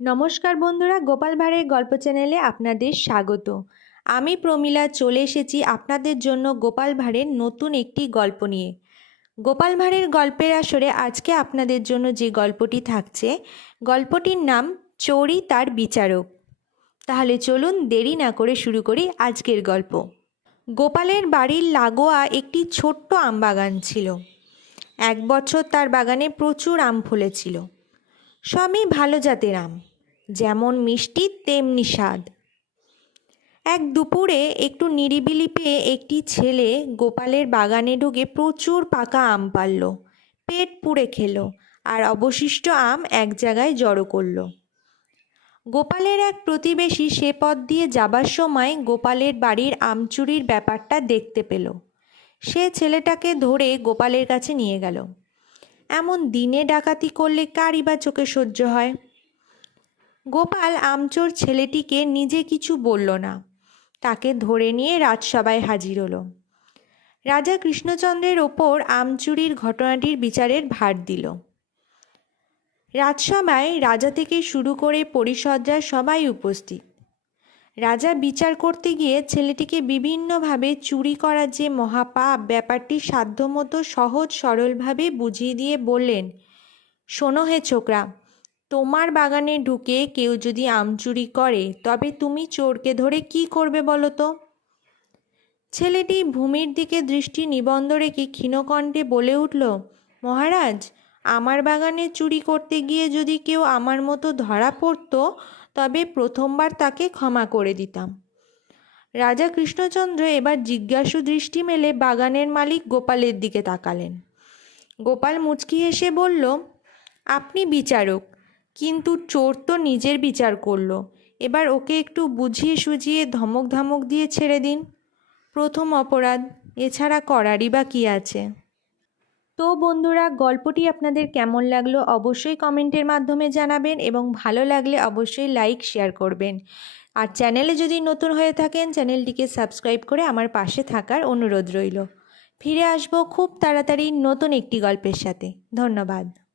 নমস্কার বন্ধুরা, গোপাল ভাঁড়ের গল্প চ্যানেলে আপনাদের স্বাগত। আমি প্রমীলা চলে এসেছি আপনাদের জন্য গোপাল ভাঁড়ের নতুন একটি গল্প নিয়ে। গোপাল ভাঁড়ের গল্পের আসরে আজকে আপনাদের জন্য যে গল্পটি থাকছে, গল্পটির নাম চোরি তার বিচারক। তাহলে চলুন দেরি না করে শুরু করি আজকের গল্প। গোপালের বাড়ির লাগোয়া একটি ছোট্ট আম বাগান ছিল। এক বছর তার বাগানে প্রচুর আম ফলেছিল। সবই ভালো জাতের আম, যেমন মিষ্টি তেমনি স্বাদ। এক দুপুরে একটু নিরিবিলি পেয়ে একটি ছেলে গোপালের বাগানে ঢুকে প্রচুর পাকা আম পারল পেট পুড়ে খেলো আর অবশিষ্ট আম এক জায়গায় জড়ো করল। গোপালের এক প্রতিবেশী সে পথ দিয়ে যাবার সময় গোপালের বাড়ির আম চুরির ব্যাপারটা দেখতে পেল। সে ছেলেটাকে ধরে গোপালের কাছে নিয়ে গেল। এমন দিনে ডাকাতি করলে কারই বা চোখে সহ্য হয়? গোপাল আমচোর ছেলেটিকে নিজে কিছু বলল না। তাকে ধরে নিয়ে রাজসভায় হাজির হলো। রাজা কৃষ্ণচন্দ্রের ওপর আমচুরির ঘটনাটির বিচারের ভার দিল। রাজসভায় রাজা থেকে শুরু করে পরিসজ্জার সবাই উপস্থিত। রাজা বিচার করতে গিয়ে ছেলেটিকে বিভিন্নভাবে চুরি করা যে মহাপাপ ব্যাপারটি সাধ্যমতো সহজ সরলভাবে বুঝিয়ে দিয়ে বললেন, শোনো হে ছোকরা, তোমার বাগানে ঢুকে কেউ যদি আম চুরি করে, তবে তুমি চোরকে ধরে কি করবে বলো তো? ছেলেটি ভূমির দিকে দৃষ্টি নিবন্ধ রেখে ক্ষীণকণ্ঠে বলে উঠল, মহারাজ আমার বাগানে চুরি করতে গিয়ে যদি কেউ আমার মতো ধরা পড়তো, তবে প্রথমবার তাকে ক্ষমা করে দিতাম। রাজা কৃষ্ণচন্দ্র এবার জিজ্ঞাসু দৃষ্টি মেলে বাগানের মালিক গোপালের দিকে তাকালেন। গোপাল মুচকি হেসে বলল, আপনি বিচারক, কিন্তু চোর তো নিজের বিচার করল। এবার ওকে একটু বুঝিয়ে সুঝিয়ে ধমক ধমক দিয়ে ছেড়ে দিন। প্রথম অপরাধ, এছাড়া করারই বা কী আছে? তো বন্ধুরা, গল্পটি আপনাদের কেমন লাগল অবশ্যই কমেন্টের মাধ্যমে জানাবেন এবং ভালো লাগলে অবশ্যই লাইক, শেয়ার করবেন। আর চ্যানেলে যদি নতুন হয়ে থাকেন, চ্যানেলটিকে সাবস্ক্রাইব করে আমার পাশে থাকার অনুরোধ রইল। ফিরে আসব খুব তাড়াতাড়ি নতুন একটি গল্পের সাথে। ধন্যবাদ।